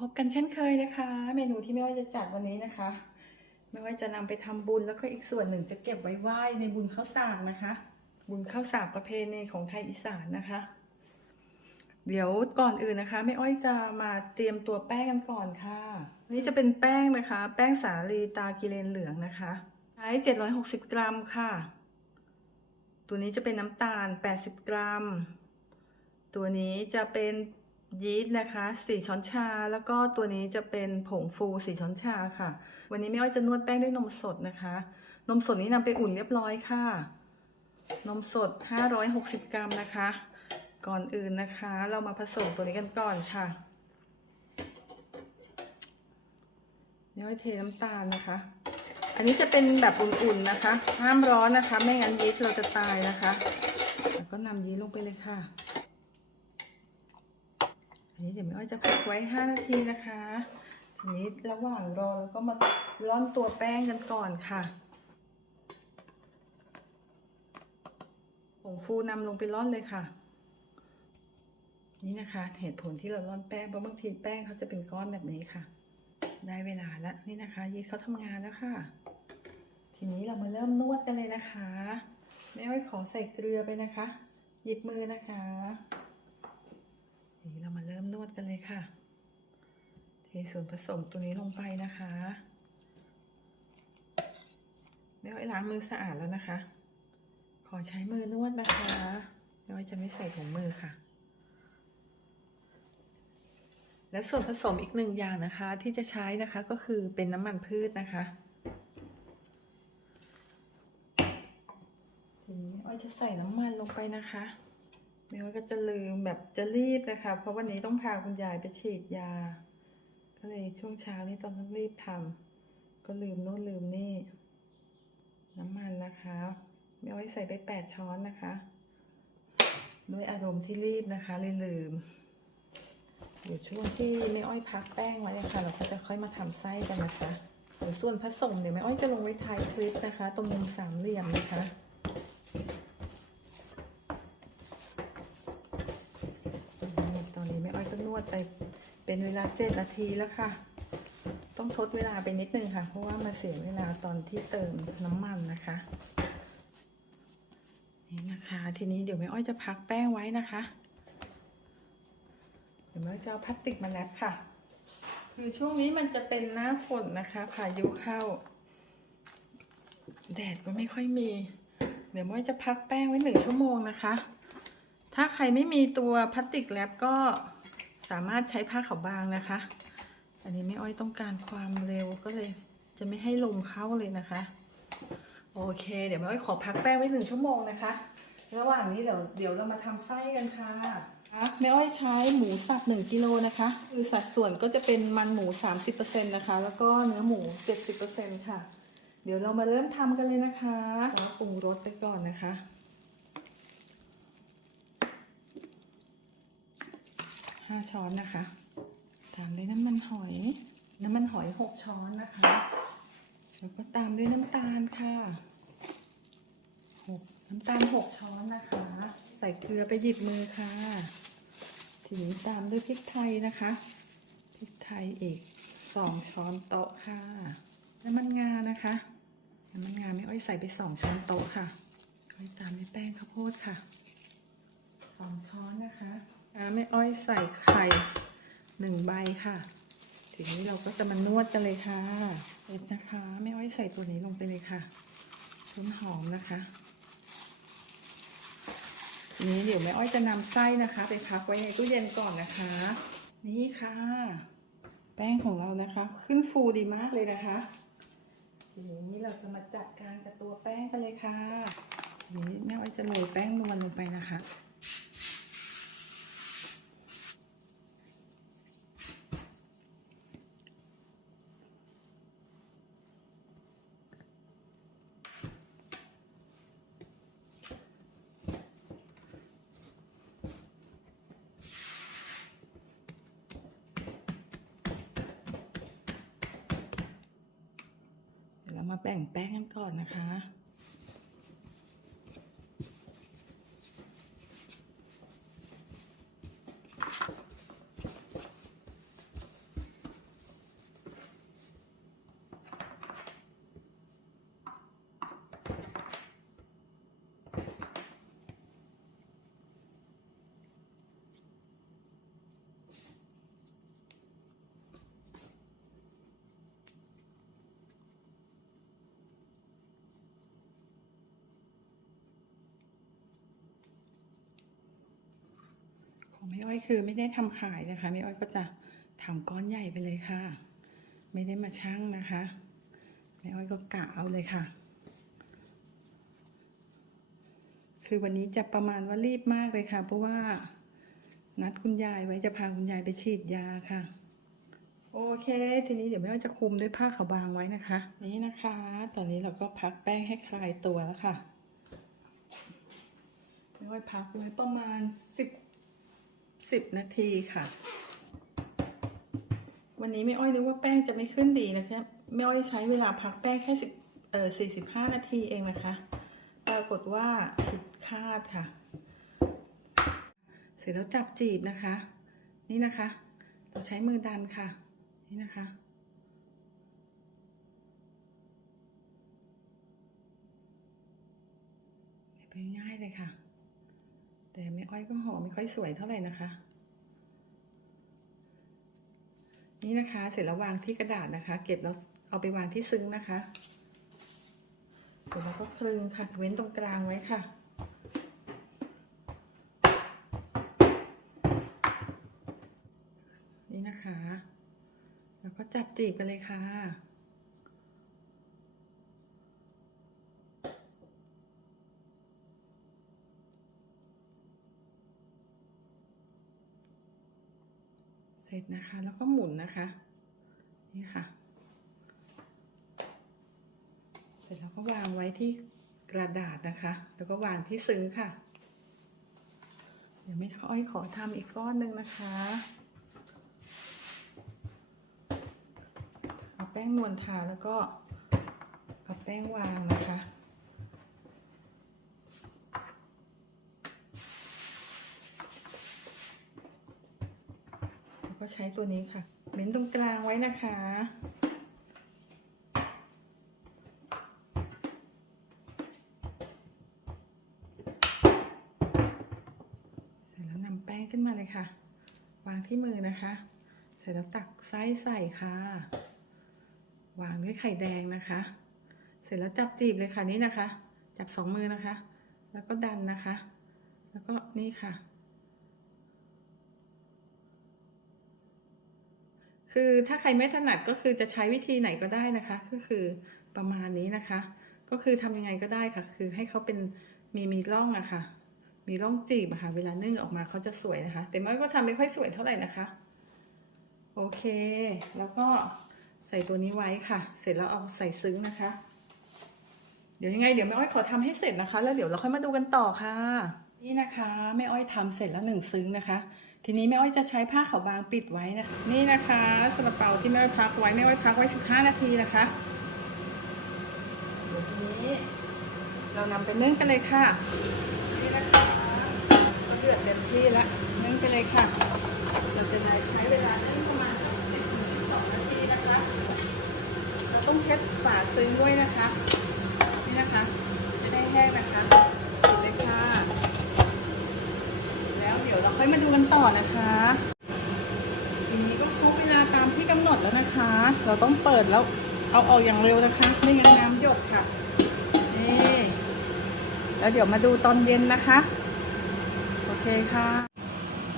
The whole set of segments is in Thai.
พบกันเช่นเคยนะคะ เมนูที่ไม่ว่าจะจัดวันนี้นะคะ ไม่ว่าจะนำไปทำบุญแล้วก็อีกส่วนหนึ่งจะเก็บไว้ไหว้ในบุญข้าวสากนะคะ บุญข้าวสากประเพณีของไทยอีสานนะคะ เดี๋ยวก่อนอื่นนะคะแม่อ้อยจะมาเตรียมตัวแป้งกันก่อนค่ะนี่จะเป็นแป้งนะคะ แป้งสาลีตากิเลนเหลืองนะคะใช้ 760 กรัมค่ะ ตัวนี้จะเป็นน้ำตาล 80 กรัม ตัวนี้จะเป็น ยีสต์นะคะ4ช้อนชา แล้วก็ตัวนี้จะเป็นผงฟู4ช้อนชาค่ะ วันนี้แม่อ้อยจะนวดแป้งด้วยนมสดนะคะ นมสดนี้นำไปอุ่นเรียบร้อยค่ะ นมสด 560 กรัมนะคะ ก่อนอื่นนะคะ เรามาผสมตัวนี้กันก่อนค่ะแม่อ้อยเทน้ำตาลนะคะ อันนี้จะเป็นแบบอุ่นๆนะคะ ห้ามร้อนนะคะ ไม่งั้นยีสต์เราจะตายนะคะ แล้วก็นำยีสต์ลงไปเลยค่ะ อันนี้เดี๋ยวแม่อ้อยจะพักไว้ 5 นาทีนะคะ ทีนี้ระหว่างรอเราก็มาร่อนตัวแป้งกันก่อนค่ะผงฟูนำลงไปร่อนเลยค่ะ นี่นะคะ เหตุผลที่เราร่อนแป้งเพราะบางทีแป้งเขาจะเป็นก้อนแบบนี้ค่ะ ได้เวลาแล้วนี่นะคะยีเขาทำงานแล้วค่ะ ทีนี้เรามาเริ่มนวดกันเลยนะคะแม่อ้อยขอใส่เกลือไปนะคะ หยิบมือนะคะ นี่เรามาเริ่มนวดกันเลยค่ะ เทส่วนผสมตัวนี้ลงไปนะคะแม่อ้ล้างมือสะอาดแล้วนะคะ ขอใช้มือนวดนะคะแม่อ้จะไม่ใส่ถุงมือค่ะ และส่วนผสมอีกหนึ่งอย่างนะคะ ที่จะใช้นะคะก็คือเป็นน้ำมันพืชนะคะทีนี้อ้อยจะใส่น้ำมันลงไปนะคะ ไม่ว่าก็จะลืมแบบจะรีบนะคะ เพราะวันนี้ต้องพาคุณยายไปฉีดยา ก็เลยช่วงเช้านี้ต้องรีบทำก็ลืมโน่นลืมนี่ น้ำมันนะคะไม่อ้อยใส่ไปแปดช้อนนะคะ ด้วยอารมณ์ที่รีบนะคะเลยลืมเดี๋ยวช่วงที่แม่อ้อยพักแป้งไว้เลยค่ะ เราก็จะค่อยมาทำไส้กันนะคะส่วนผสมเดี๋ยวแม่อ้อยจะลงไว้ท้ายคลิปนะคะ ตรงมุมสามเหลี่ยมนะคะนี่ตอนนี้แม่อ้อยก็นวดไป เป็นเวลาเจ็ดนาทีแล้วค่ะ ต้องทดเวลาไปนิดนึงค่ะ เพราะว่ามาเสียเวลาตอนที่เติมน้ำมันนะคะนี่นะคะ ทีนี้เดี๋ยวแม่อ้อยจะพักแป้งไว้นะคะ เดี๋ยวแม่จะเอาพลาสติกมาแรปค่ะ คือช่วงนี้มันจะเป็นหน้าฝนนะคะพายุเข้า แดดก็ไม่ค่อยมี เดี๋ยวแม่จะพักแป้งไว้หนึ่งชั่วโมงนะคะ ถ้าใครไม่มีตัวพลาสติกแรปก็ สามารถใช้ผ้าขาวบางนะคะ อันนี้แม่อ้อยต้องการความเร็วก็เลยจะไม่ให้ลมเข้าเลยนะคะ โอเค เดี๋ยวแม่อ้อยขอพักแป้งไว้หนึ่งชั่วโมงนะคะ ระหว่างนี้เดี๋ยวเดี๋ยวเรามาทำไส้กันค่ะแม่อ้อยใช้หมูสับหนึ่งกิโลนะคะ คือสัดส่วนก็จะเป็นมันหมู 30%นะคะ แล้วก็เนื้อหมู 70%ค่ะ เดี๋ยวเรามาเริ่มทำกันเลยนะคะปรุงรสไปก่อนนะคะ ห้าช้อนนะคะ ตามด้วยน้ำมันหอย น้ำมันหอยหกช้อนนะคะ แล้วก็ตามด้วยน้ำตาลค่ะหกน้ำตาลหกช้อนนะคะ ใส่เกลือไปหยิบมือค่ะ ทีนี้ตามด้วยพริกไทยนะคะ พริกไทยอีกสองช้อนโต๊ะค่ะ น้ำมันงานะคะน้ำมันงาไม่อ้อยใส่ไปสองช้อนโต๊ะค่ะค่อยตามด้วยแป้งข้าวโพดค่ะสองช้อนนะคะ อ่าไม่อ้อยใส่ไข่หนึ่งใบค่ะ ทีนี้เราก็จะมานวดกันเลยค่ะเสร็จนะคะไม่อ้อยใส่ตัวนี้ลงไปเลยค่ะต้นหอมนะคะนี้เดี๋ยวแม่อ้อยจะนำไส้นะคะ ไปพักไว้ในตู้เย็นก่อนนะคะ นี่ค่ะ แป้งของเรานะคะ ขึ้นฟูดีมากเลยนะคะ ทีนี้เราจะมาจัดการกับตัวแป้งกันเลยค่ะทีนี้แม่อ้อยจะโรยแป้งนวลลงไปนะคะ เดี๋ยวเรามา แบ่งแป้งกันก่อนนะคะ พี่อ้อยคือไม่ได้ทำขายนะคะพี่อ้อยก็จะทำก้อนใหญ่ไปเลยค่ะ ไม่ได้มาชั่งนะคะพี่อ้อยก็กะเอาเลยค่ะ คือวันนี้จะประมาณว่ารีบมากเลยค่ะ เพราะว่านัดคุณยายไว้จะพาคุณยายไปฉีดยาค่ะ โอเค ทีนี้เดี๋ยวแม่อ้ยจะคลุมด้วยผ้าขาวบางไว้นะคะ นี่นะคะ ตอนนี้เราก็พักแป้งให้คลายตัวแล้วค่ะแม่อ้ยพักไว้ประมาณสิบ สิบนาทีค่ะ วันนี้แม่อ้อยนึกว่าแป้งจะไม่ขึ้นดีนะคะแม่อ้อยใช้เวลาพักแป้งแค่สิบเอ่อสี่สิบห้านาทีเองนะคะ ปรากฏว่าผิดคาดค่ะ เสร็จแล้วจับจีบนะคะ นี่นะคะ เราใช้มือดันค่ะ นี่นะคะไปง่ายเลยค่ะ แต่ไม่อ้อยก็ห่อไม่ค่อยสวยเท่าไหร่นะคะ นี่นะคะเสร็จแล้ววางที่กระดาษนะคะ เก็บแล้วเอาไปวางที่ซึ้งนะคะเสร็จแล้วก็คลึงค่ะเว้นตรงกลางไว้ค่ะนี่นะคะ แล้วก็จับจีบกันเลยค่ะ เสร็จนะคะ แล้วก็หมุนนะคะ นี่ค่ะ เสร็จแล้วก็วางไว้ที่กระดาษนะคะ แล้วก็วางที่ซึ้งค่ะ เดี๋ยวไม่ค่อยขอทำอีกก้อนหนึ่งนะคะเอาแป้งนวลทาแล้วก็เอาแป้งวางนะคะ แล้ว ก็ใช้ตัวนี้ค่ะเม้นตรงกลางไว้นะคะ เสร็จแล้วนำแป้งขึ้นมาเลยค่ะ วางที่มือนะคะ เสร็จแล้วตักไส้ใส่ค่ะ วางด้วยไข่แดงนะคะ เสร็จแล้วจับจีบเลยค่ะนี่นะคะ จับสองมือนะคะ แล้วก็ดันนะคะ แล้วก็นี่ค่ะ คือถ้าใครไม่ถนัดก็คือจะใช้วิธีไหนก็ได้นะคะ ก็คือประมาณนี้นะคะ ก็คือทำยังไงก็ได้ค่ะ คือให้เขาเป็นมีมีร่องอะค่ะ มีร่องจีบอะค่ะ เวลานึ่งออกมาเขาจะสวยนะคะ แต่ไม่ก็ทำไม่ค่อยสวยเท่าไหร่นะคะ โอเค แล้วก็ใส่ตัวนี้ไว้ค่ะ เสร็จแล้วเอาใส่ซึ้งนะคะ เดี๋ยวยังไงเดี๋ยวแม่อ้อยขอทำให้เสร็จนะคะ แล้วเดี๋ยวเราค่อยมาดูกันต่อค่ะ นี่นะคะแม่อ้อยทำเสร็จแล้วหนึ่งซึ้งนะคะ ทีนี้แม่อ้อยจะใช้ผ้าขาวบางปิดไว้นะคะ นี่นะคะสลับเปาที่แม่อ้อยพักไว้แม่อ้อยพักไว้ 15 นาทีนะคะเดี๋ยวทีนี้เรานำไปนึ่งกันเลยค่ะ นี่นะคะก็เดือดเต็มที่แล้วนึ่งไปเลยค่ะ เราจะใช้เวลานึ่งประมาณสักสิบถึงสองนาทีนะคะ เราต้องเช็ดฝาซึ้งด้วยนะคะ นี่นะคะ จะได้แห้งนะคะปิดเลยค่ะ แล้วเดี๋ยวเราค่อยมาดูกัน ต่อนะคะทีนี้ก็ครบเวลาตามที่กำหนดแล้วนะคะ เราต้องเปิดแล้วเอาออกอย่างเร็วนะคะ ไม่งั้นน้ำหยดค่ะนี่แล้วเดี๋ยวมาดูตอนเย็นนะคะ โอเคค่ะ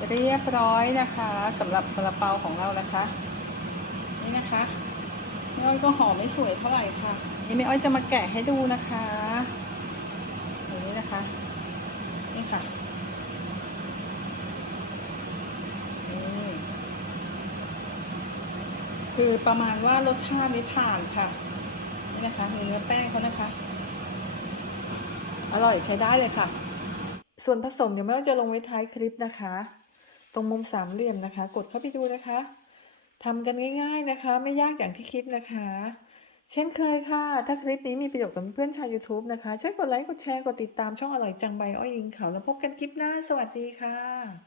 เรียบร้อยนะคะสำหรับซาลาเปาของเรานะคะ นี่นะคะแม่อ้อยก็ห่อไม่สวยเท่าไหร่ค่ะนี่แม่อ้อยจะมาแกะให้ดูนะคะ อย่างนี้นะคะ นี่ค่ะ นี่ คือประมาณว่ารสชาตินี้ผ่านค่ะ นี่นะคะเนื้อแป้งเขานะคะ อร่อยใช้ได้เลยค่ะ ส่วนผสมเดี๋ยวแม่ว่าจะลงไว้ท้ายคลิปนะคะ ตรงมุมสามเหลี่ยมนะคะ กดเข้าไปดูนะคะทำกันง่าย ๆนะคะ ไม่ยากอย่างที่คิดนะคะ เช่นเคยค่ะ ถ้าคลิปนี้มีประโยชน์กับเพื่อนชาว YouTube นะคะ ช่วยกดไลค์ กดแชร์ กดติดตามช่องอร่อยจังใบอ้อยอิงเขา แล้วพบกันคลิปหน้า สวัสดีค่ะ